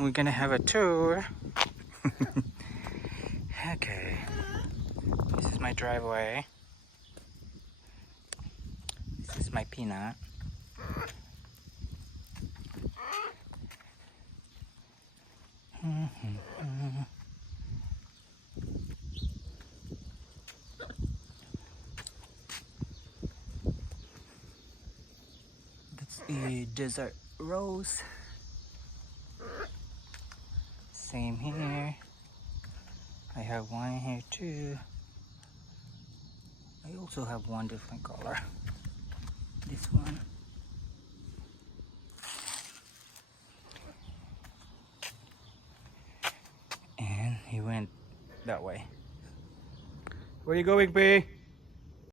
we're gonna have a tour. Okay, this is my driveway. This is my peanut. That's the desert rose. Same here. I have one here too. I also have one different color. This one. And he went that way. Where are you going, P?